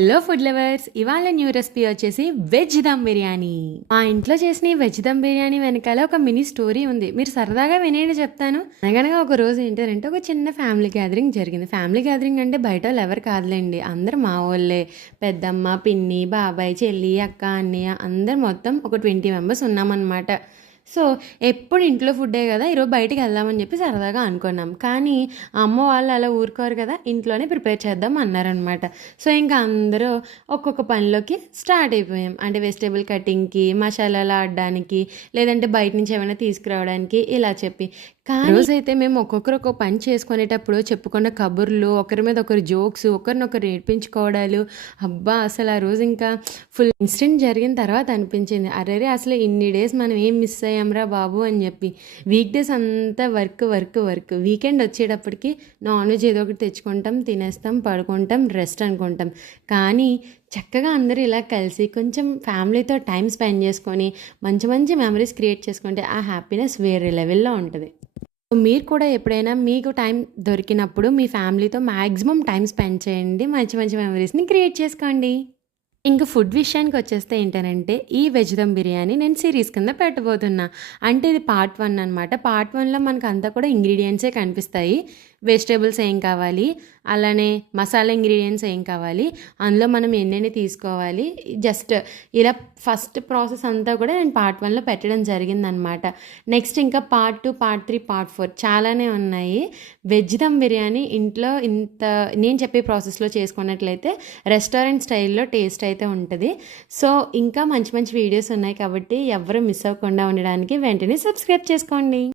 Hello food lovers, ఇవాళ new recipe వచ్చేసి veg dum biryani. మా ఇంట్లో చేసిన ఈ వెజ్ దమ్ బిర్యానీ వెనకాల ఒక మినీ స్టోరీ ఉంది. మీరు సరదాగా వినేయండి చెప్తాను. అనగనగా ఒక రోజు ఏంటంటే ఒక చిన్న ఫ్యామిలీ గ్యాదరింగ్ జరిగింది. ఫ్యామిలీ గ్యాదరింగ్ అంటే బయట వాళ్ళు ఎవరు కాదులేండి, అందరు మా వాళ్ళే. పెద్దమ్మ, పిన్ని, బాబాయ్, చెల్లి, అక్క, అన్నయ్య అందరు మొత్తం ఒక 20 మెంబర్స్ ఉన్నామన్నమాట. సో ఎప్పుడు ఇంట్లో ఫుడ్డే కదా, ఈరోజు బయటికి వెళ్దామని చెప్పి సరదాగా అనుకున్నాం. కానీ అమ్మ వాళ్ళు అలా ఊరుకోరు కదా, ఇంట్లోనే ప్రిపేర్ చేద్దాం అన్నారనమాట. సో ఇంకా అందరూ ఒక్కొక్క పనిలోకి స్టార్ట్ అయిపోయాం. అంటే వెజిటేబుల్ కటింగ్కి, మసాలాలు ఆడడానికి, లేదంటే బయట నుంచి ఏమైనా తీసుకురావడానికి ఇలా చెప్పి. కానీ రోజైతే మేము ఒక్కొక్కరు ఒక్కొక్క పని చేసుకునేటప్పుడు చెప్పుకున్న కబుర్లు, ఒకరి మీద ఒకరు జోక్స్, ఒకరినొకరు నేర్పించుకోవడాలు, అబ్బా అసలు ఆ రోజు ఇంకా ఫుల్ ఇన్సిడెంట్ జరిగిన తర్వాత అనిపించింది, అరే అసలు ఇన్ని డేస్ మనం ఏం మిస్ అయ్యాంరా బాబు అని చెప్పి. వీక్ డేస్ అంతా వర్క్ వర్క్ వర్క్, వీకెండ్ వచ్చేటప్పటికి నాన్ వెజ్ ఏదో ఒకటి తెచ్చుకుంటాం, తినేస్తాం, పడుకుంటాం, రెస్ట్ అనుకుంటాం. కానీ చక్కగా అందరూ ఇలా కలిసి కొంచెం ఫ్యామిలీతో టైం స్పెండ్ చేసుకొని మంచి మంచి మెమరీస్ క్రియేట్ చేసుకుంటే ఆ హ్యాపీనెస్ వేరే లెవెల్లో ఉంటుంది. మీరు కూడా ఎప్పుడైనా మీకు టైం దొరికినప్పుడు మీ ఫ్యామిలీతో మ్యాక్సిమం టైం స్పెండ్ చేయండి. మంచి మంచి మెమరీస్ని క్రియేట్ చేసుకోండి. ఇంక ఫుడ్ విషయానికి వచ్చేస్తే ఏంటనంటే, ఈ వెజ్ దమ్ బిర్యానీ నేను సిరీస్ కింద పెట్టబోతున్నా. అంటే ఇది పార్ట్ 1 అనమాట. పార్ట్ 1లో మనకు అంతా కూడా ఇంగ్రీడియంట్సే కనిపిస్తాయి. వెజిటేబుల్స్ ఏం కావాలి, అలానే మసాలా ఇంగ్రీడియంట్స్ ఏం కావాలి, అందులో మనం ఎన్నెన్ని తీసుకోవాలి, జస్ట్ ఇలా ఫస్ట్ ప్రాసెస్ అంతా కూడా నేను పార్ట్ 1లో పెట్టడం జరిగిందనమాట. నెక్స్ట్ ఇంకా పార్ట్ 2, పార్ట్ 3, పార్ట్ 4 చాలానే ఉన్నాయి. వెజ్ దమ్ బిర్యానీ ఇంట్లో ఇంత నేను చెప్పే ప్రాసెస్లో చేసుకున్నట్లయితే రెస్టారెంట్ స్టైల్లో టేస్ట్ అయితే ఉంటుంది. సో ఇంకా మంచి మంచి వీడియోస్ ఉన్నాయి కాబట్టి ఎవరు మిస్ అవ్వకుండా ఉండడానికి వెంటనే సబ్స్క్రైబ్ చేసుకోండి.